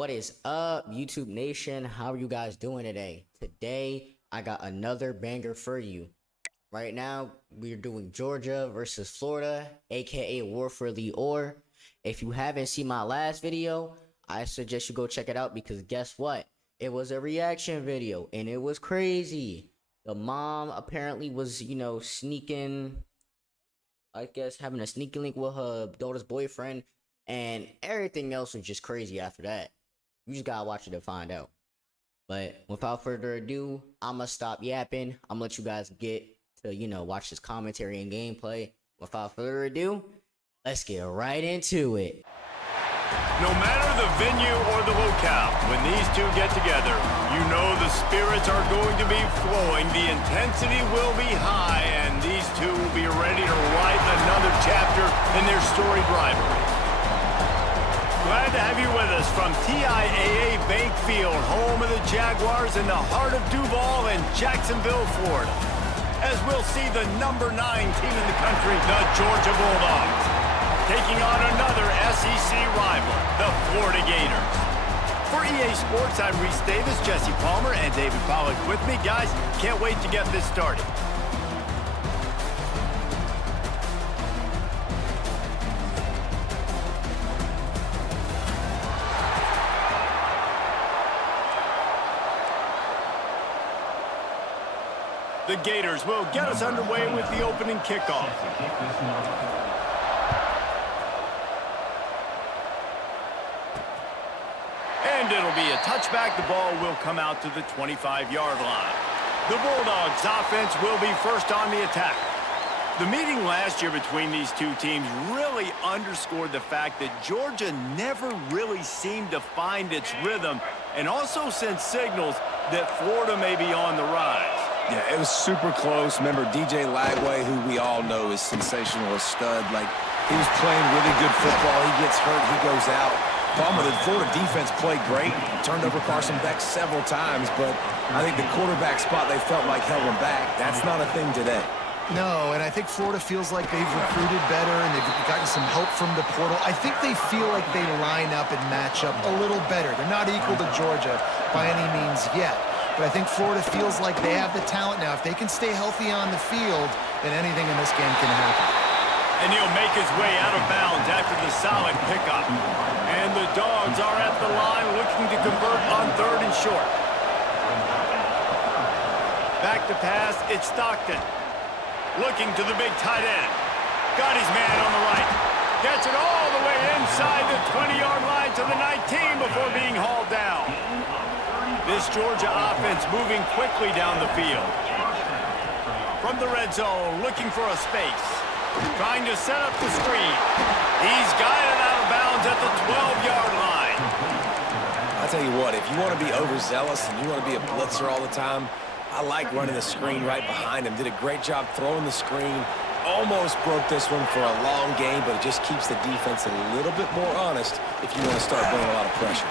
What is up, YouTube Nation? How are you guys doing today? Today, I got another banger for you. Right now, we're doing Georgia versus Florida, aka War for the Or. If you haven't seen my last video, I suggest you go check it out because guess what? It was a reaction video and it was crazy. The mom apparently was, sneaking, I guess, having a sneaky link with her daughter's boyfriend, and everything else was just crazy after that. You just gotta watch it to find out. But without further ado, I'ma stop yapping. I'm gonna let you guys get to, watch this commentary and gameplay. Without further ado, let's get right into it. No matter the venue or the locale, when these two get together, you know the spirits are going to be flowing, the intensity will be high, and these two will be ready to write another chapter in their storied rivalry. Glad to have you with us from TIAA Bank Field, home of the Jaguars in the heart of Duval and Jacksonville, Florida. As we'll see the number 9 team in the country, the Georgia Bulldogs, taking on another SEC rival, the Florida Gators. For EA Sports, I'm Reese Davis, Jesse Palmer, and David Pollock with me. Guys, can't wait to get this started. The Gators will get us underway with the opening kickoff. And it'll be a touchback. The ball will come out to the 25-yard line. The Bulldogs offense will be first on the attack. The meeting last year between these two teams really underscored the fact that Georgia never really seemed to find its rhythm and also sent signals that Florida may be on the rise. Yeah, it was super close. Remember, DJ Lagway, who we all know is sensational, a stud. He was playing really good football. He gets hurt, he goes out. Problem with the Florida defense played great, turned over Carson Beck several times, but I think the quarterback spot they felt like held them back. That's not a thing today. No, and I think Florida feels like they've recruited better and they've gotten some help from the portal. I think they feel like they line up and match up a little better. They're not equal to Georgia by any means yet. But I think Florida feels like they have the talent now. If they can stay healthy on the field, then anything in this game can happen. And he'll make his way out of bounds after the solid pickup. And the Dogs are at the line looking to convert on 3rd and short. Back to pass, it's Stockton. Looking to the big tight end. Got his man on the right. Gets it all the way inside the 20-yard line to the 19 before being hauled down. This Georgia offense moving quickly down the field. From the red zone, looking for a space. Trying to set up the screen. He's guided out of bounds at the 12-yard line. I'll tell you what, if you want to be overzealous and you want to be a blitzer all the time, I like running the screen right behind him. Did a great job throwing the screen. Almost broke this one for a long game, but it just keeps the defense a little bit more honest if you want to start bringing a lot of pressure.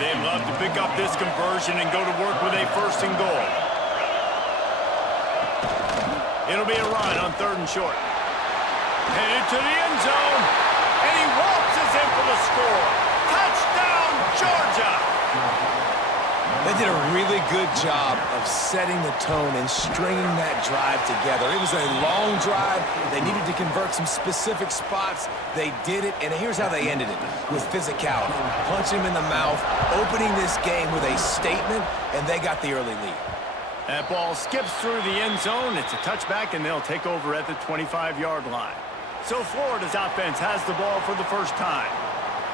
They'd love to pick up this conversion and go to work with a 1st and goal. It'll be a run on 3rd and short. Headed to the end zone, and he waltzes in for the score. Touchdown, Georgia! They did a really good job of setting the tone and stringing that drive together. It was a long drive. They needed to convert some specific spots. They did it, and here's how they ended it, with physicality. Punch him in the mouth, opening this game with a statement, and they got the early lead. That ball skips through the end zone. It's a touchback, and they'll take over at the 25-yard line. So Florida's offense has the ball for the first time.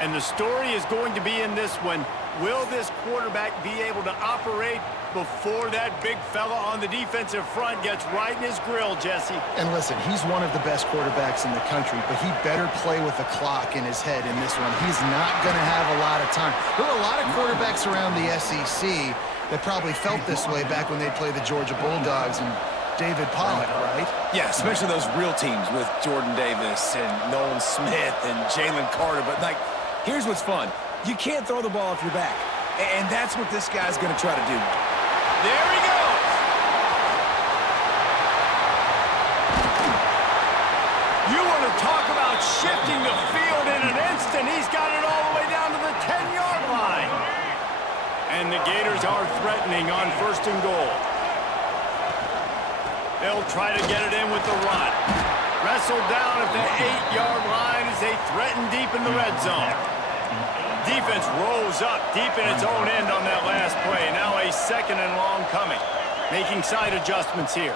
And the story is going to be in this one. Will this quarterback be able to operate before that big fella on the defensive front gets right in his grill, Jesse? And listen, he's one of the best quarterbacks in the country, but he better play with the clock in his head in this one. He's not going to have a lot of time. There are a lot of quarterbacks around the SEC that probably felt this way back when they played the Georgia Bulldogs and David Pollock, right? Yeah, especially those real teams with Jordan Davis and Nolan Smith and Jalen Carter. But, here's what's fun. You can't throw the ball off your back. And that's what this guy's going to try to do. There he goes. You want to talk about shifting Gators are threatening on 1st and goal. They'll try to get it in with the run. Wrestled down at the 8-yard line as they threaten deep in the red zone. Defense rolls up deep in its own end on that last play. Now a 2nd and long coming. Making side adjustments here.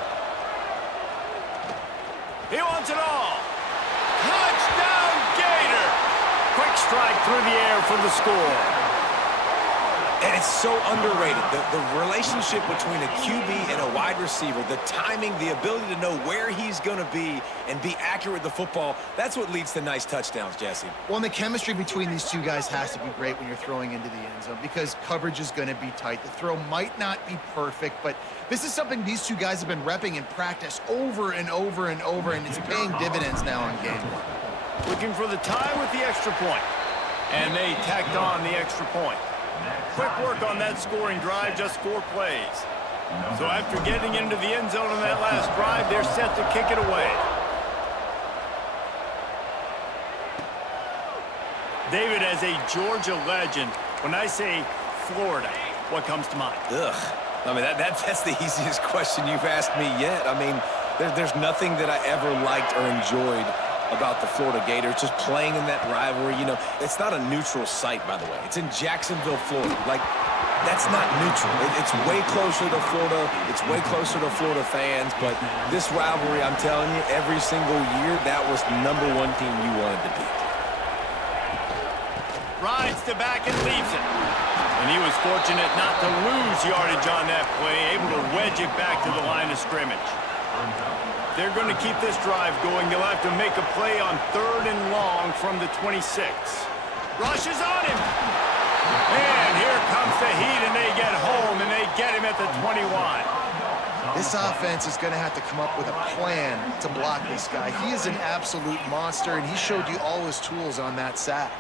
He wants it all. Touchdown, Gator! Quick strike through the air for the score. And it's so underrated. The relationship between a QB and a wide receiver, the timing, the ability to know where he's going to be and be accurate with the football, that's what leads to nice touchdowns, Jesse. Well, and the chemistry between these two guys has to be great when you're throwing into the end zone because coverage is going to be tight. The throw might not be perfect, but this is something these two guys have been repping in practice over and over and over, and it's paying dividends now in game one. Looking for the tie with the extra point. And they tacked on the extra point. Quick work on that scoring drive, just 4 plays. So after getting into the end zone on that last drive, they're set to kick it away. David, as a Georgia legend, when I say Florida, what comes to mind? Ugh. I mean, that's the easiest question you've asked me yet. I mean, there's nothing that I ever liked or enjoyed about the Florida Gators, just playing in that rivalry. You know, it's not a neutral site, by the way. It's in Jacksonville, Florida. Like, that's not neutral. It's way closer to Florida. It's way closer to Florida fans. But this rivalry, I'm telling you, every single year, that was the #1 team you wanted to beat. Rides to back and leaves it. And he was fortunate not to lose yardage on that play, able to wedge it back to the line of scrimmage. They're going to keep this drive going. They'll have to make a play on 3rd and long from the 26. Rushes on him. And here comes the heat, and they get home, and they get him at the 21. This offense is going to have to come up with a plan to block this guy. He is an absolute monster, and he showed you all his tools on that sack.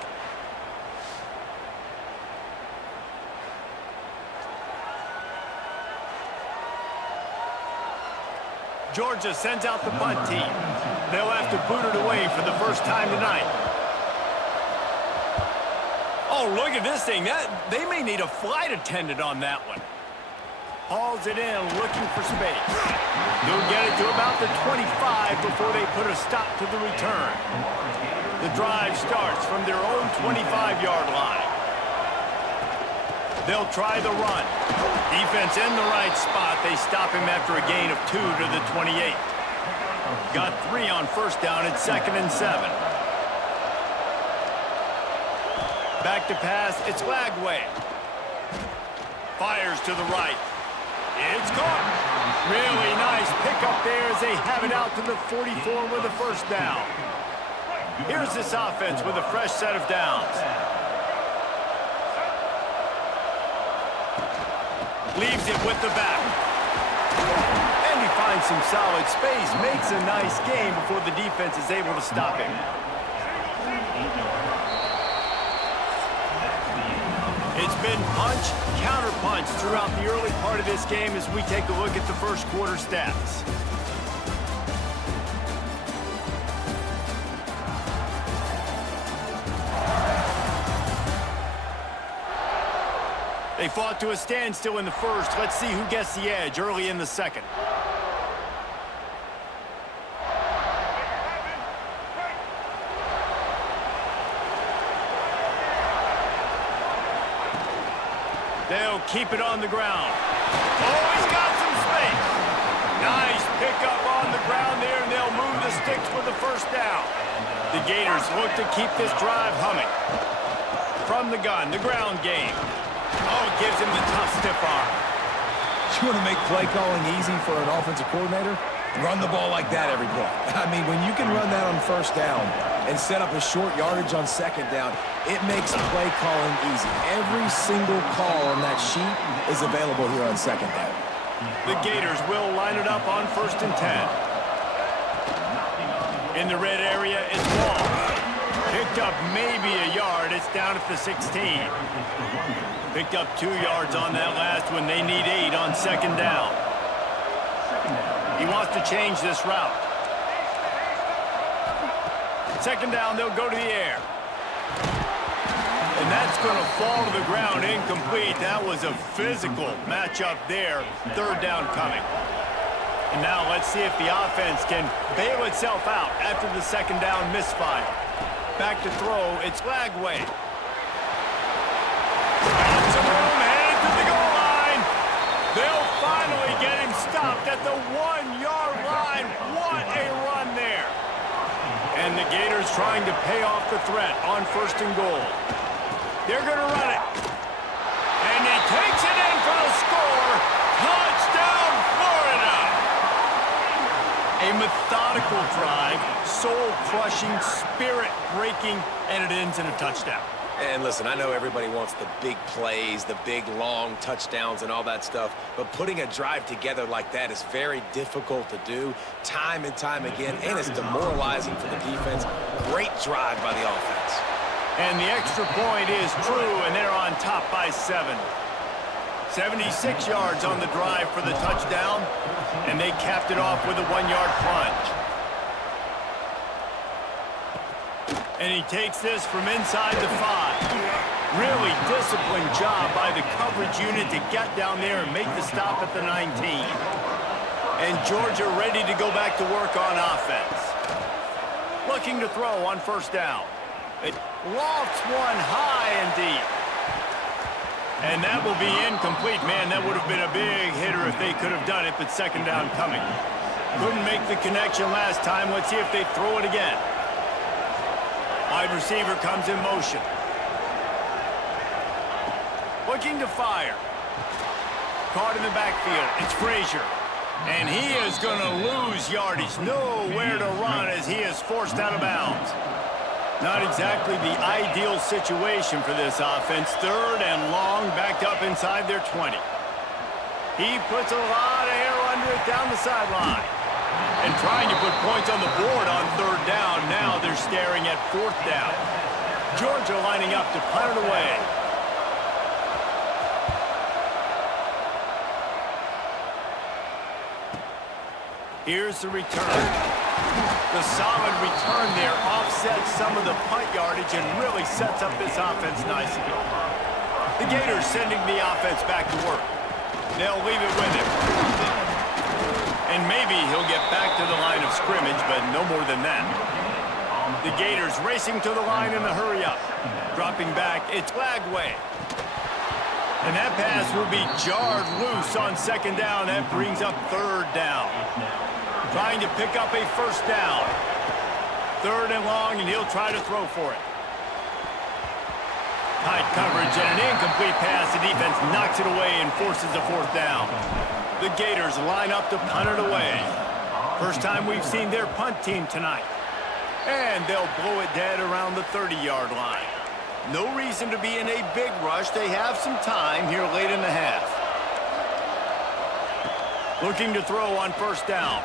Georgia sends out the punt team. They'll have to boot it away for the first time tonight. Oh, look at this thing. They may need a flight attendant on that one. Hauls it in, looking for space. They'll get it to about the 25 before they put a stop to the return. The drive starts from their own 25-yard line. They'll try the run. Defense in the right spot. They stop him after a gain of 2 to the 28. Got 3 on 1st down at 2nd and 7. Back to pass. It's Lagway. Fires to the right. It's caught. Really nice pickup there as they have it out to the 44 with a 1st down. Here's this offense with a fresh set of downs. Leaves it with the back. And he finds some solid space. Makes a nice game before the defense is able to stop him. It's been punch, counter-punch throughout the early part of this game as we take a look at the first quarter stats. They fought to a standstill in the first. Let's see who gets the edge early in the second. They'll keep it on the ground. Oh, he's got some space. Nice pickup on the ground there, and they'll move the sticks with the 1st down. The Gators look to keep this drive humming. From the gun, the ground game. Oh, it gives him the tough, stiff arm. You want to make play calling easy for an offensive coordinator? Run the ball like that every play. I mean, when you can run that on 1st down and set up a short yardage on 2nd down, it makes play calling easy. Every single call on that sheet is available here on 2nd down. The Gators will line it up on 1st and 10. In the red area, it's Wall. Picked up maybe a yard. It's down at the 16. Picked up 2 yards on that last one. They need 8 on 2nd down. He wants to change this route. 2nd down, they'll go to the air. And that's going to fall to the ground incomplete. That was a physical matchup there. Third down coming. And now let's see if the offense can bail itself out after the second down misfire. Back to throw. It's Lagway. Got some room, headed to the goal line. They'll finally get him stopped at the 1-yard line. What a run there. And the Gators trying to pay off the threat on first and goal. They're going to run it. And he takes it in for the score. Touchdown, Florida. A methodical drive, soul-crushing, spirit-breaking, and it ends in a touchdown. And listen, I know everybody wants the big plays, the big, long touchdowns and all that stuff, but putting a drive together like that is very difficult to do time and time again, and it's demoralizing for the defense. Great drive by the offense. And the extra point is true, and they're on top by 7. 76 yards on the drive for the touchdown, and they capped it off with a 1-yard plunge. And he takes this from inside the 5. Really disciplined job by the coverage unit to get down there and make the stop at the 19. And Georgia ready to go back to work on offense. Looking to throw on first down. It lofts one high and deep. And that will be incomplete. Man, that would have been a big hitter if they could have done it, but second down coming. Couldn't make the connection last time. Let's see if they throw it again. Wide receiver comes in motion. Looking to fire. Caught in the backfield. It's Frazier. And he is going to lose yardage. Nowhere to run as he is forced out of bounds. Not exactly the ideal situation for this offense. Third and long, backed up inside their 20. He puts a lot of air under it down the sideline. And trying to put points on the board on third down. Now they're staring at fourth down. Georgia lining up to punt it away. Here's the return. The solid return there offsets some of the punt yardage and really sets up this offense nicely. The Gators sending the offense back to work. They'll leave it with him. And maybe he'll get back to the line of scrimmage, but no more than that. The Gators racing to the line in the hurry up. Dropping back, it's Lagway. And that pass will be jarred loose on second down. That brings up third down. Trying to pick up a first down. Third and long, and he'll try to throw for it. Tight coverage and an incomplete pass. The defense knocks it away and forces a fourth down. The Gators line up to punt it away. First time we've seen their punt team tonight. And they'll blow it dead around the 30-yard line. No reason to be in a big rush. They have some time here late in the half. Looking to throw on first down.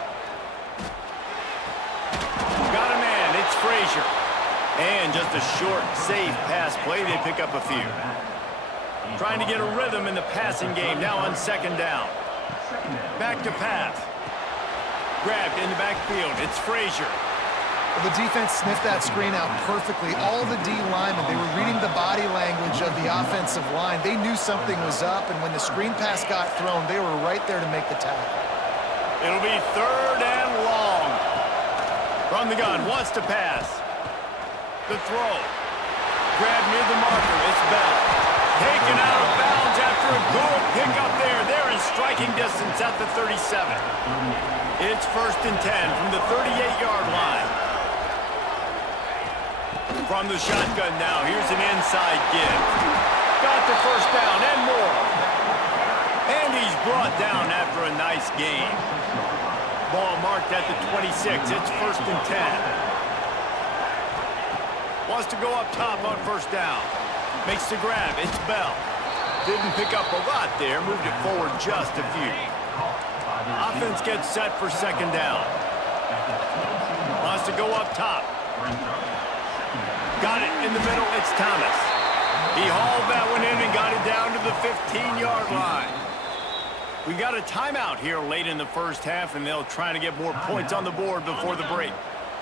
Got a man, it's Frazier. And just a short, safe pass play. They pick up a few. Trying to get a rhythm in the passing game now on second down. Back to pass. Grabbed in the backfield. It's Frazier. Well, the defense sniffed that screen out perfectly. All the D linemen, they were reading the body language of the offensive line. They knew something was up, and when the screen pass got thrown, they were right there to make the tackle. It'll be third and long. From the gun, wants to pass. The throw. Grab near the marker. It's Bell. Taken out of bounds after a good pickup there. They're in striking distance at the 37. It's first and 10 from the 38-yard line. From the shotgun now, here's an inside give. Got the first down and more. And he's brought down after a nice gain. Ball marked at the 26. It's first and 10. Wants to go up top on first down. Makes the grab. It's Bell. Didn't pick up a lot there. Moved it forward just a few. Offense gets set for second down. Wants to go up top. Got it in the middle. It's Thomas. He hauled that one in and got it down to the 15-yard line. We got a timeout here late in the first half, and they'll try to get more points on the board before the break.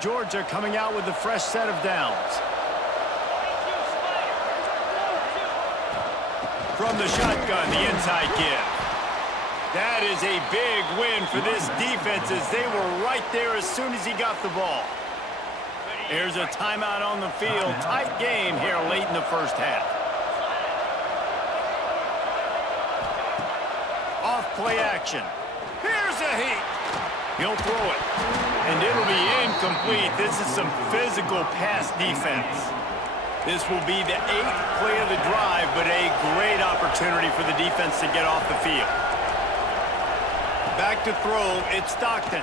Georgia coming out with a fresh set of downs. from the shotgun, the inside give. That is a big win for this defense as they were right there as soon as he got the ball. Here's a timeout on the field. Tight game here late in the first half. Off play action. Here's a heat. He'll throw it. And it'll be incomplete. This is some physical pass defense. This will be the 8th play of the drive, but a great opportunity for the defense to get off the field. Back to throw, it's Stockton.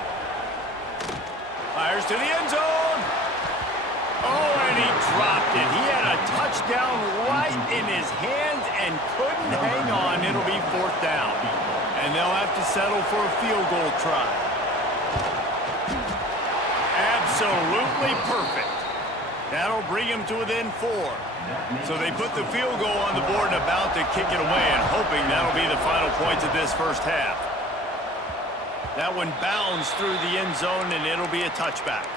Fires to the end zone. Oh, and he dropped it. He had a touchdown right in his hands and couldn't hang on. It'll be 4th down. And they'll have to settle for a field goal try. Absolutely perfect. That'll bring him to within 4. So they put the field goal on the board and about to kick it away and hoping that'll be the final points of this first half. That one bounds through the end zone and it'll be a touchback.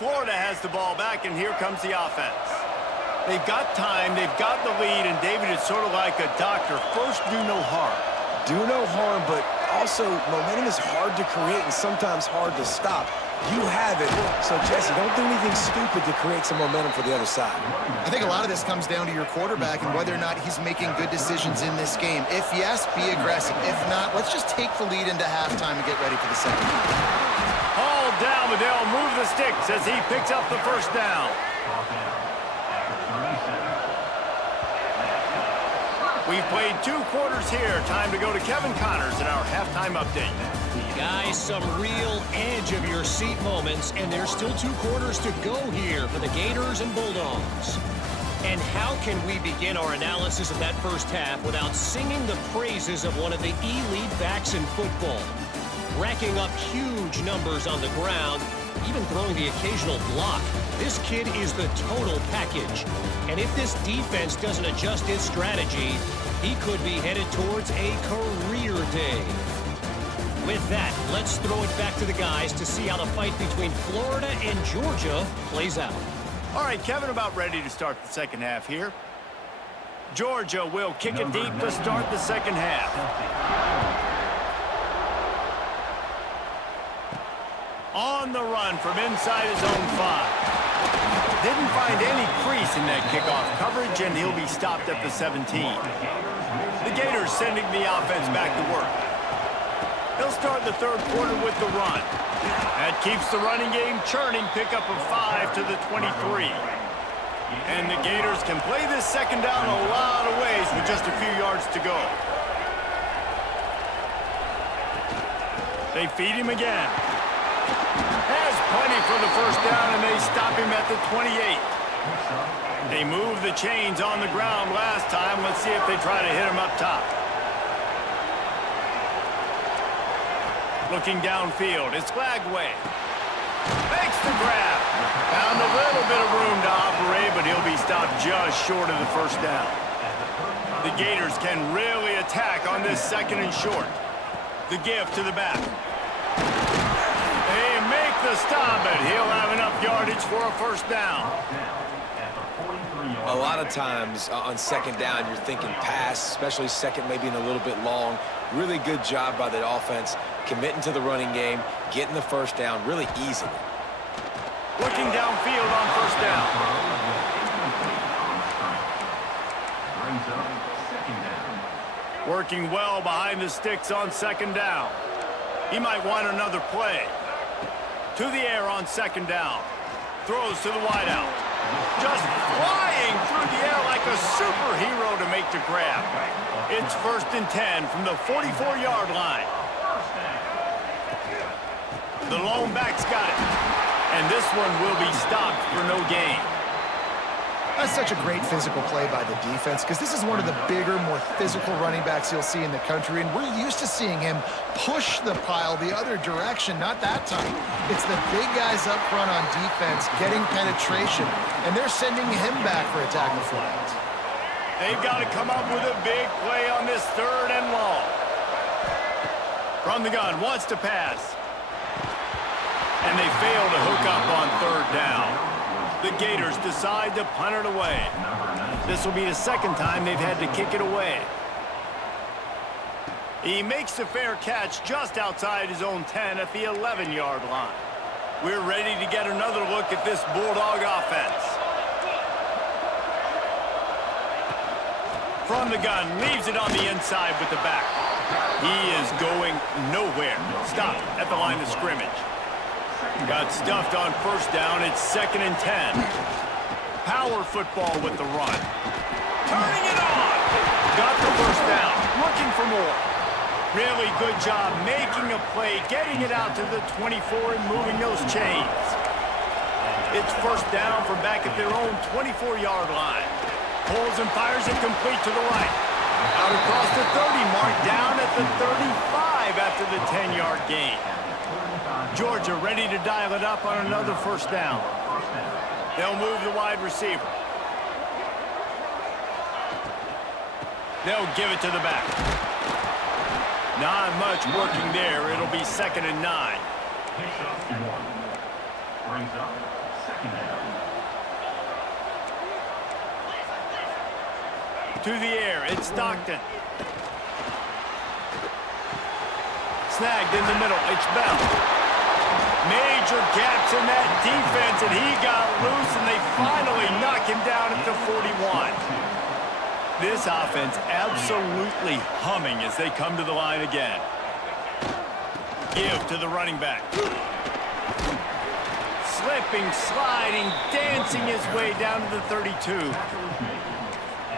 Florida has the ball back and here comes the offense. They've got time, they've got the lead, and David is sort of like a doctor. First, do no harm. Do no harm, but also momentum is hard to create and sometimes hard to stop. You have it, so Jesse, don't do anything stupid to create some momentum for the other side. I think a lot of this comes down to your quarterback and whether or not he's making good decisions in this game. If yes, be aggressive. If not, let's just take the lead into halftime and get ready for the second half. All down, but they'll move the sticks as he picks up the first down. We've played 2 quarters here. Time to go to Kevin Connors in our halftime update. Guys, some real edge-of-your-seat moments, and there's still 2 quarters to go here for the Gators and Bulldogs. And how can we begin our analysis of that first half without singing the praises of one of the elite backs in football? Racking up huge numbers on the ground, even throwing the occasional block. This kid is the total package. And if this defense doesn't adjust its strategy, he could be headed towards a career day. With that, let's throw it back to the guys to see how the fight between Florida and Georgia plays out. All right, Kevin, about ready to start the second half here. Georgia will kick it deep to start the second half. On the run from inside his own 5. Didn't find any crease in that kickoff coverage, and he'll be stopped at the 17. The Gators sending the offense back to work. They'll start the third quarter with the run. That keeps the running game churning, pickup of 5 to the 23. And the Gators can play this second down a lot of ways with just a few yards to go. They feed him again. Has plenty for the first down, and they stop him at the 28. They moved the chains on the ground last time. Let's see if they try to hit him up top. Looking downfield, it's Lagway. Makes the grab. Found a little bit of room to operate, but he'll be stopped just short of the first down. The Gators can really attack on this second and short. The give to the back. They make the stop, but he'll have enough yardage for a first down. A lot of times on second down, you're thinking pass, especially second maybe in a little bit long. Really good job by the offense, committing to the running game, getting the first down really easily. Looking downfield on first down. Working well behind the sticks on second down. He might want another play. To the air on second down. Throws to the wideout. Just flying through the air like a superhero to make the grab. It's 1st and 10 from the 44-yard line. The lone back's got it. And this one will be stopped for no gain. That's such a great physical play by the defense because this is one of the bigger, more physical running backs you'll see in the country, and we're used to seeing him push the pile the other direction, not that time. It's the big guys up front on defense getting penetration, and they're sending him back for a tackle for that. They've got to come up with a big play on this 3rd and long. From the gun, wants to pass. And they fail to hook up on 3rd down. The Gators decide to punt it away. This will be the second time they've had to kick it away. He makes the fair catch just outside his own 10 at the 11-yard line. We're ready to get another look at this Bulldog offense. From the gun, leaves it on the inside with the back. He is going nowhere. Stop at the line of scrimmage. Got stuffed on first down. It's 2nd and 10. Power football with the run. Turning it on. Got the first down. Looking for more. Really good job making a play, getting it out to the 24 and moving those chains. It's first down from back at their own 24-yard line. Pulls and fires it complete to the right. Out across the 30 mark, down at the 35 after the 10-yard gain. Georgia ready to dial it up on another first down. They'll move the wide receiver. They'll give it to the back. Not much working there. It'll be 2nd and 9. To the air, it's Stockton. Snagged in the middle, it's Bell. Major gaps in that defense, and he got loose, and they finally knock him down at the 41. This offense absolutely humming as they come to the line again. Give to the running back. Slipping, sliding, dancing his way down to the 32.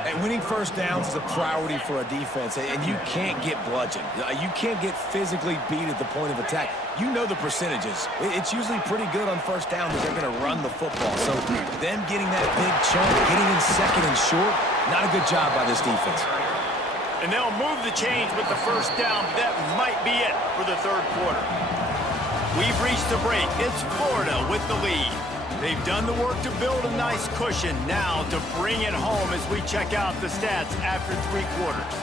And winning first downs is a priority for a defense, and you can't get bludgeoned. You can't get physically beat at the point of attack. You know the percentages. It's usually pretty good on first down that they're going to run the football. So them getting that big chunk, getting in 2nd and short, not a good job by this defense. And they'll move the chains with the first down, but that might be it for the 3rd quarter. We've reached the break. It's Florida with the lead. They've done the work to build a nice cushion. Now to bring it home as we check out the stats after 3 quarters.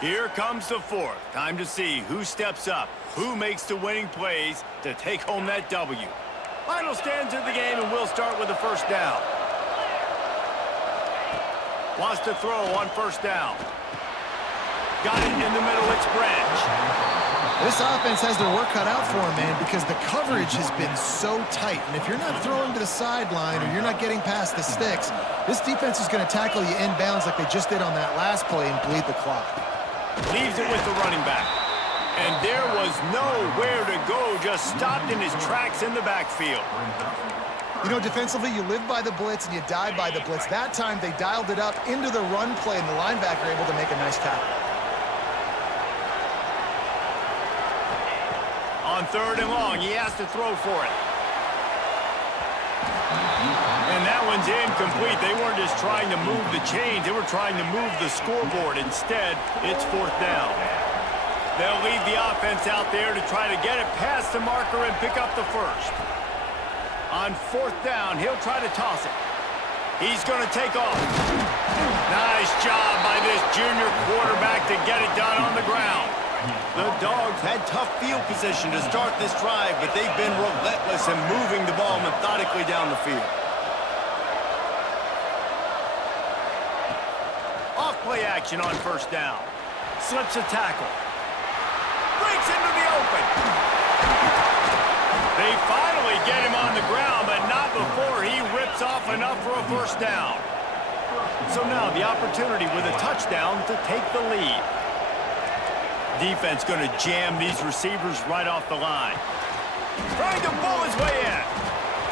Here comes the 4th. Time to see who steps up, who makes the winning plays to take home that W. Final stands of the game, and we'll start with the first down. Wants to throw on first down. Got it in the middle, it's Branch. This offense has their work cut out for them, man, because the coverage has been so tight. And if you're not throwing to the sideline or you're not getting past the sticks, this defense is going to tackle you inbounds like they just did on that last play and bleed the clock. Leaves it with the running back. And there was nowhere to go, just stopped in his tracks in the backfield. You know, defensively, you live by the blitz and you die by the blitz. That time, they dialed it up into the run play, and the linebacker able to make a nice tackle. On 3rd and long, he has to throw for it. And that one's incomplete. They weren't just trying to move the chains. They were trying to move the scoreboard. Instead, it's 4th down. They'll lead the offense out there to try to get it past the marker and pick up the first. On 4th down, he'll try to toss it. He's going to take off. Nice job by this junior quarterback to get it done on the ground. The Dogs had tough field position to start this drive, but they've been relentless in moving the ball methodically down the field. Off-play action on first down. Slips a tackle. Breaks into the open. They finally get him on the ground, but not before he rips off enough for a first down. So now the opportunity with a touchdown to take the lead. Defense going to jam these receivers right off the line. Trying to pull his way in.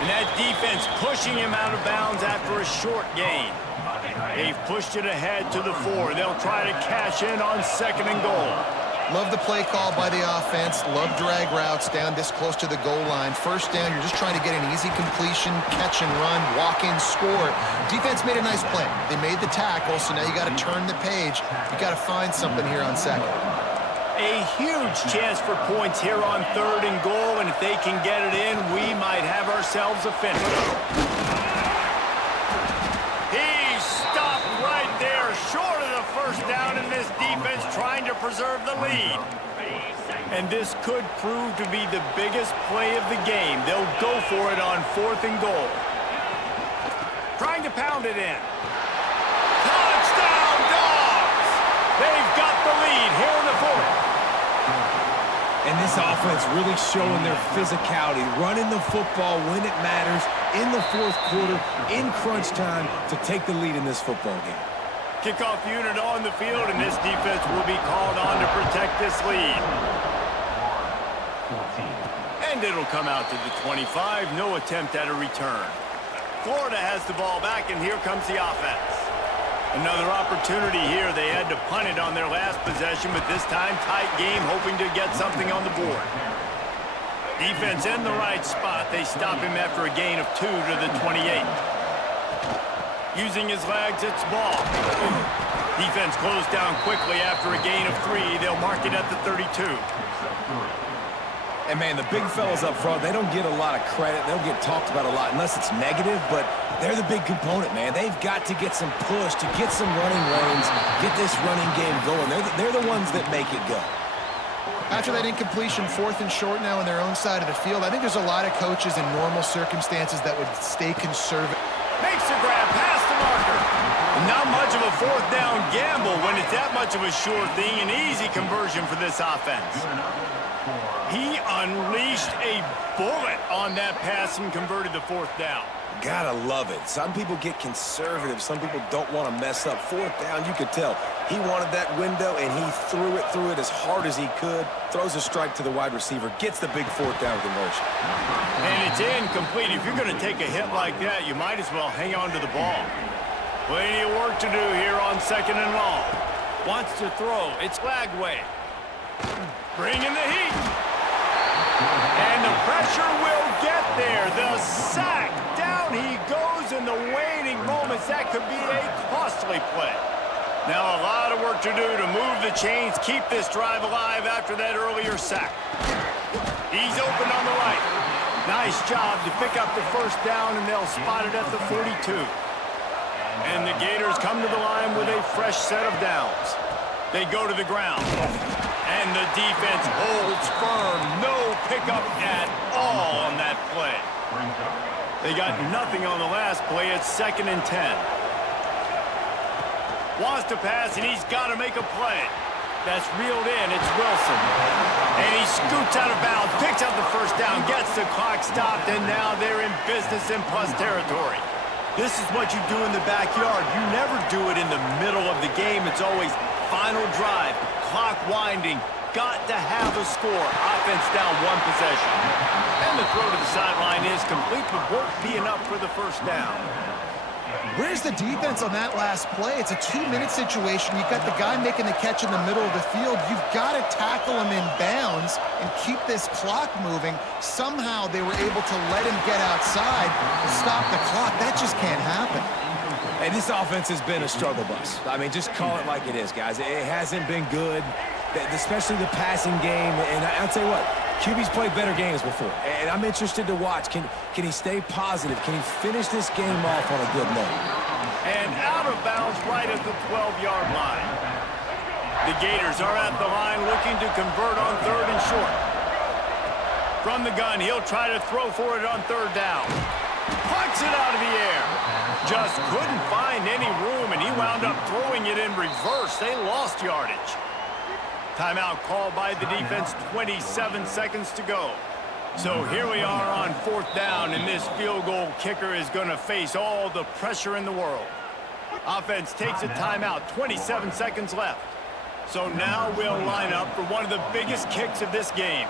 And that defense pushing him out of bounds after a short gain. They've pushed it ahead to the 4. They'll try to cash in on 2nd and goal. Love the play call by the offense. Love drag routes down this close to the goal line. First down, you're just trying to get an easy completion, catch and run, walk in, score. Defense made a nice play. They made the tackle, so now you got to turn the page. You got to find something here on 2nd. A huge chance for points here on 3rd and goal, and if they can get it in, we might have ourselves a finish. He stopped right there, short of the first down, and this defense trying to preserve the lead. And this could prove to be the biggest play of the game. They'll go for it on 4th and goal. Trying to pound it in. Touchdown, Dogs! They've got the lead here in the 4th. And this offense really showing their physicality, running the football when it matters, in the 4th quarter, in crunch time, to take the lead in this football game. Kickoff unit on the field, and this defense will be called on to protect this lead. And it'll come out to the 25. No attempt at a return. Florida has the ball back, and here comes the offense. Another opportunity here. They had to punt it on their last possession, but this time tight game, hoping to get something on the board. Defense in the right spot. They stop him after a gain of 2 to the 28. Using his legs, it's ball. Defense closed down quickly after a gain of 3. They'll mark it at the 32. And, man, the big fellas up front, they don't get a lot of credit. They don't get talked about a lot unless it's negative, but they're the big component, man. They've got to get some push, to get some running lanes, get this running game going. They're the ones that make it go. After that incompletion, 4th and short now on their own side of the field, I think there's a lot of coaches in normal circumstances that would stay conservative. Makes a grab past the marker. Not much of a 4th down gamble when it's that much of a sure thing. An easy conversion for this offense. He unleashed a bullet on that pass and converted the 4th down. Gotta love it. Some people get conservative. Some people don't want to mess up. 4th down, you could tell. He wanted that window, and he threw it as hard as he could. Throws a strike to the wide receiver. Gets the big 4th down conversion. And it's incomplete. If you're going to take a hit like that, you might as well hang on to the ball. Plenty of work to do here on 2nd and long. Wants to throw. It's Lagway. Bringing the heat. And the pressure will get there. The sack. Down he goes in the waning moments. That could be a costly play. Now a lot of work to do to move the chains, keep this drive alive after that earlier sack. He's open on the right. Nice job to pick up the 1st down, and they'll spot it at the 42. And the Gators come to the line with a fresh set of downs. They go to the ground. And the defense holds firm. No pickup at all on that play. They got nothing on the last play. It's 2nd and 10. Wants to pass, and he's got to make a play. That's reeled in. It's Wilson. And he scoots out of bounds, picks up the 1st down, gets the clock stopped, and now they're in business in plus territory. This is what you do in the backyard. You never do it in the middle of the game. It's always final drive, clock winding, got to have a score. Offense down 1 possession. And the throw to the sideline is complete, but won't be enough for the 1st down. Where's the defense on that last play? It's a 2-minute situation. You've got the guy making the catch in the middle of the field. You've got to tackle him in bounds and keep this clock moving. Somehow they were able to let him get outside and stop the clock. That just can't happen. And this offense has been a struggle bus. I mean, just call it like it is, guys. It hasn't been good, especially the passing game. And I'll tell you what, QB's played better games before. And I'm interested to watch. Can he stay positive? Can he finish this game off on a good note? And out of bounds right at the 12-yard line. The Gators are at the line looking to convert on 3rd and short. From the gun, he'll try to throw for it on 3rd down. Pucks it out of the air. Just couldn't find any room, and he wound up throwing it in reverse. They lost yardage. Timeout called by the defense, 27 seconds to go. So here we are on 4th down, and this field goal kicker is going to face all the pressure in the world. Offense takes a timeout, 27 seconds left. So now we'll line up for one of the biggest kicks of this game.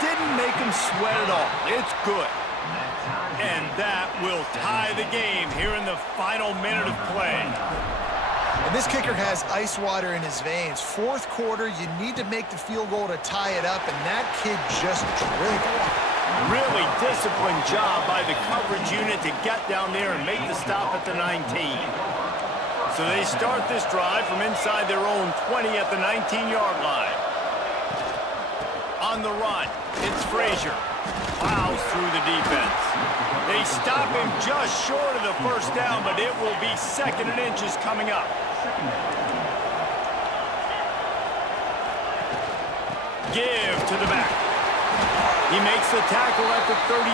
Didn't make him sweat at all. It's good. And that will tie the game here in the final minute of play. And this kicker has ice water in his veins. 4th quarter, you need to make the field goal to tie it up, and that kid just drilled it. Really disciplined job by the coverage unit to get down there and make the stop at the 19. So they start this drive from inside their own 20 at the 19-yard line. On the run, it's Frazier. Plows through the defense. They stop him just short of the first down, but it will be 2nd and inches coming up. Give to the back. He makes the tackle at the 33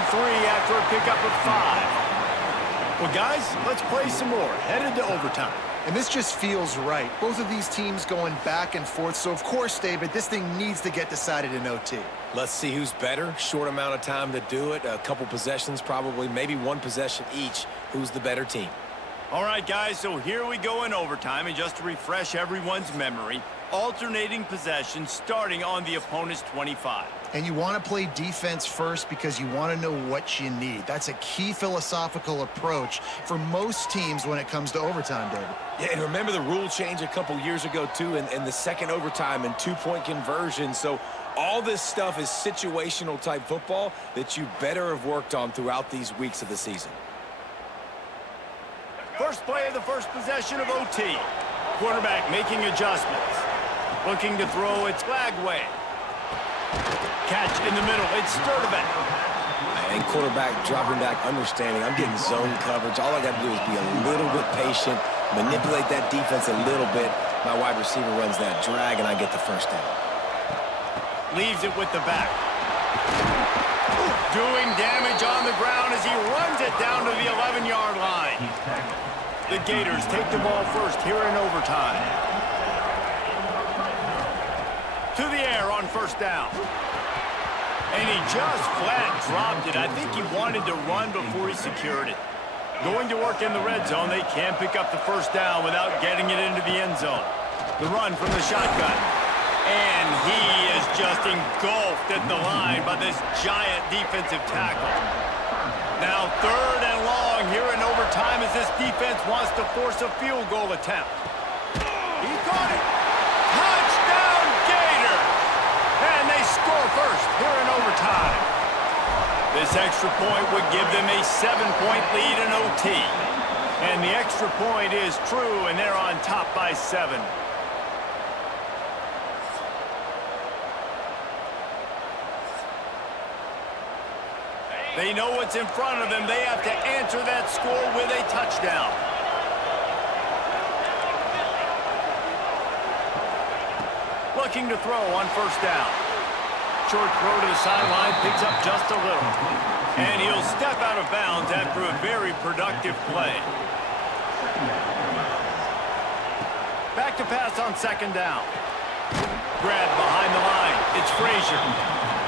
after a pickup of 5. Well, guys, let's play some more. Headed to overtime. And this just feels right. Both of these teams going back and forth. So, of course, David, this thing needs to get decided in OT. Let's see who's better. Short amount of time to do it. A couple possessions probably, maybe one possession each. Who's the better team? All right, guys, so here we go in overtime. And just to refresh everyone's memory, alternating possessions starting on the opponent's 25. And you want to play defense first because you want to know what you need. That's a key philosophical approach for most teams when it comes to overtime, David. Yeah, and remember the rule change a couple years ago, too, in the second overtime and 2-point conversion. So all this stuff is situational type football that you better have worked on throughout these weeks of the season. First play of the first possession of OT. Quarterback making adjustments. Looking to throw, it's Flagway. Catch in the middle, it's Sturdivant. And quarterback dropping back, understanding I'm getting zone coverage. All I got to do is be a little bit patient, manipulate that defense a little bit. My wide receiver runs that drag, and I get the first down. Leaves it with the back. Doing damage on the ground as he runs it down to the 11-yard line. The Gators take the ball first here in overtime. To the air on first down. And he just flat dropped it. I think he wanted to run before he secured it. Going to work in the red zone. They can't pick up the first down without getting it into the end zone. The run from the shotgun. And he is just engulfed at the line by this giant defensive tackle. Now 3rd and long here in overtime as this defense wants to force a field goal attempt. He caught it. Touchdown Gators! And they score first here in overtime. This extra point would give them a 7-point lead in OT. And the extra point is true, and they're on top by 7. They know what's in front of them. They have to answer that score with a touchdown. Looking to throw on first down. Short throw to the sideline, picks up just a little. And he'll step out of bounds after a very productive play. Back to pass on 2nd down. Grab behind the line. It's Frazier.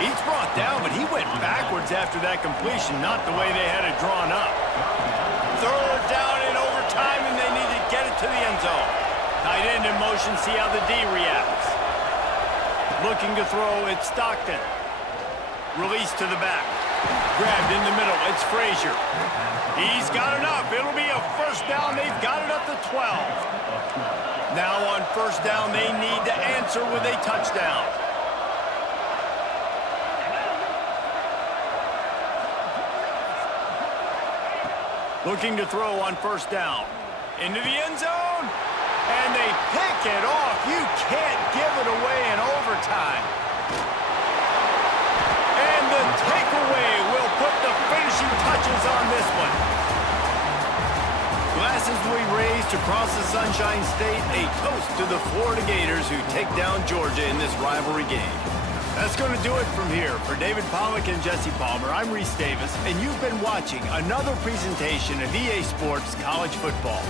He's brought down, but he went backwards after that completion, not the way they had it drawn up. 3rd down in overtime, and they need to get it to the end zone. Tight end in motion, see how the D reacts. Looking to throw, it's Stockton. Release to the back. Grabbed in the middle, it's Frazier. He's got enough. It'll be a first down. They've got it at the 12. Now on first down, they need to answer with a touchdown. Looking to throw on first down. Into the end zone. And they pick it off. You can't give it away in overtime. And the takeaway will put the finishing touches on this one. Glasses will be raised across the Sunshine State. A toast to the Florida Gators who take down Georgia in this rivalry game. That's going to do it from here. For David Pollack and Jesse Palmer, I'm Reese Davis, and you've been watching another presentation of EA Sports College Football.